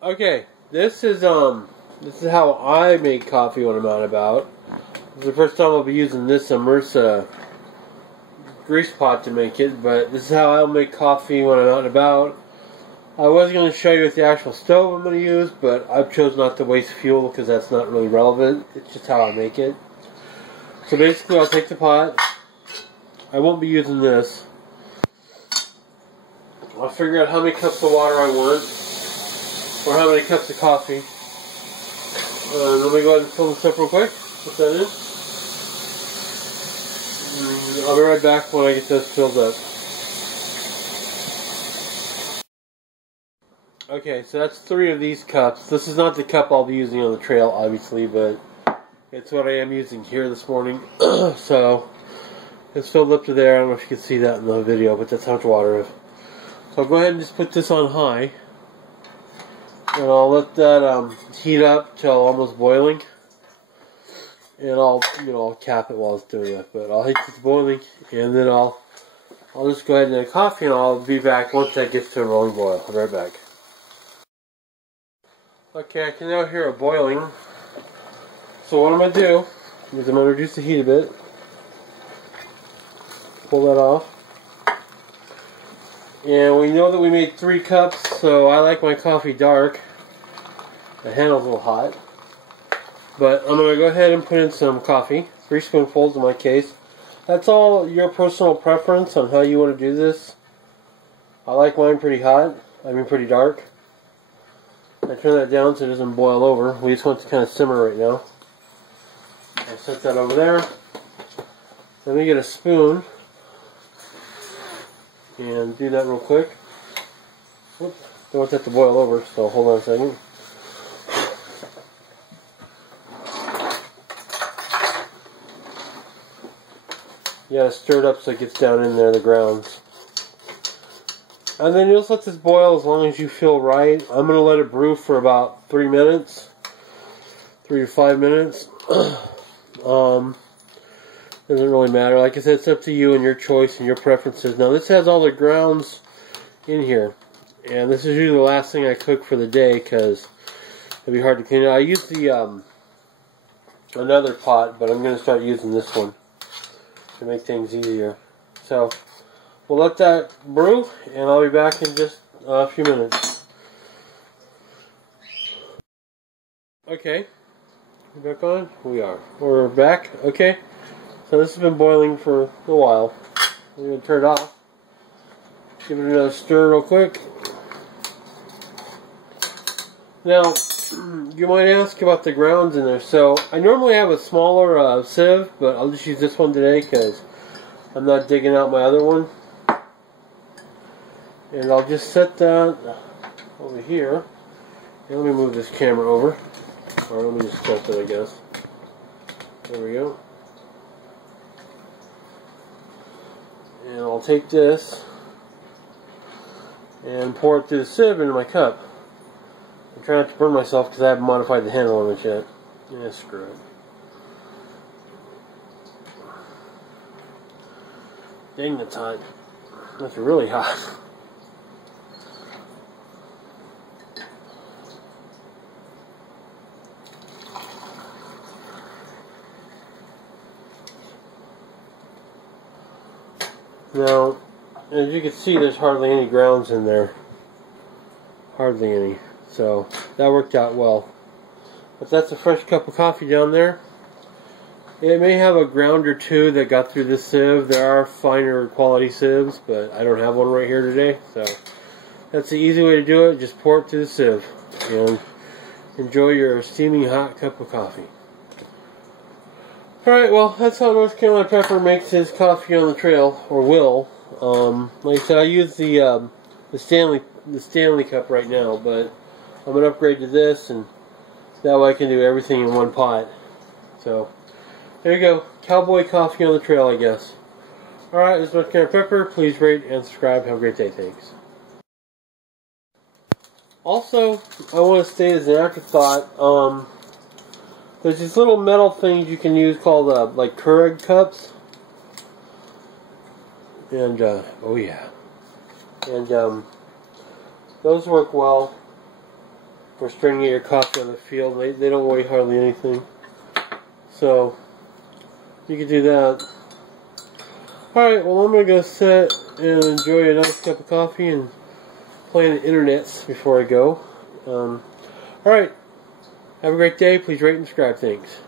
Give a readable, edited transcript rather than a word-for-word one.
Okay, this is how I make coffee when I'm out and about. This is the first time I'll be using this Immersa grease pot to make it, but this is how I'll make coffee when I'm out and about. I was going to show you with the actual stove I'm going to use, but I've chosen not to waste fuel because that's not really relevant. It's just how I make it. So basically I'll take the pot. I won't be using this. I'll figure out how many cups of water I want, or how many cups of coffee. Let me go ahead and fill this up real quick. Put that in. And I'll be right back when I get this filled up. Okay, so that's 3 of these cups. This is not the cup I'll be using on the trail, obviously, but it's what I am using here this morning. So it's filled up to there. I don't know if you can see that in the video, but that's how much water is. So I'll go ahead and just put this on high. And I'll let that heat up till almost boiling. And I'll cap it while it's doing it. But I'll heat it to boiling, and then I'll just go ahead and add coffee, and I'll be back once that gets to a rolling boil. I'll be right back. Okay, I can now hear it boiling. So what I'm going to do is I'm going to reduce the heat a bit. Pull that off. And we know that we made 3 cups, so I like my coffee dark. The handle's a little hot. But I'm going to go ahead and put in some coffee. 3 spoonfuls in my case. That's all your personal preference on how you want to do this. I like mine pretty hot. I mean pretty dark. I turn that down so it doesn't boil over. We just want it to kind of simmer right now. I'll set that over there. Let me get a spoon and do that real quick. Whoops. Don't want that to boil over, so hold on a second. You gotta stir it up so it gets down in there, the grounds. And then you'll just let this boil as long as you feel right. I'm going to let it brew for about 3 minutes. 3 to 5 minutes. Doesn't really matter. Like I said, it's up to you and your choice and your preferences. Now this has all the grounds in here. And this is usually the last thing I cook for the day because it'd be hard to clean it. I use the another pot, but I'm going to start using this one to make things easier. So we'll let that brew, and I'll be back in just a few minutes. Okay, we're back on? We are. We're back. Okay, so this has been boiling for a while. We're going to turn it off. Give it another stir real quick. Now, you might ask about the grounds in there. So, I normally have a smaller sieve, but I'll just use this one today because I'm not digging out my other one. And I'll just set that over here. And let me move this camera over. Or let me just tilt it, I guess. There we go. And I'll take this and pour it through the sieve into my cup. I'm trying not to burn myself because I haven't modified the handle on it yet. Yeah, screw it. Dang, that's hot. That's really hot. Now, as you can see, there's hardly any grounds in there. Hardly any. So, that worked out well. But that's a fresh cup of coffee down there. It may have a ground or two that got through this sieve. There are finer quality sieves, but I don't have one right here today. So, that's the easy way to do it. Just pour it through the sieve. And enjoy your steaming hot cup of coffee. Alright, well, that's how North Carolina Pepper makes his coffee on the trail, or will. Like I said, I use the Stanley cup right now, but I'm going to upgrade to this, and that way I can do everything in one pot. So, there you go. Cowboy coffee on the trail, I guess. Alright, this is North Carolina Pepper. Please rate and subscribe. Have a great day. Thanks. Also, I want to state as an afterthought, there's these little metal things you can use called, like Keurig cups. And, oh yeah. And, those work well. or starting to get your coffee on the field. They don't weigh hardly anything. So, you can do that. Alright, well I'm going to go sit and enjoy a nice cup of coffee and play on the internets before I go. Alright, have a great day. Please rate and subscribe. Thanks.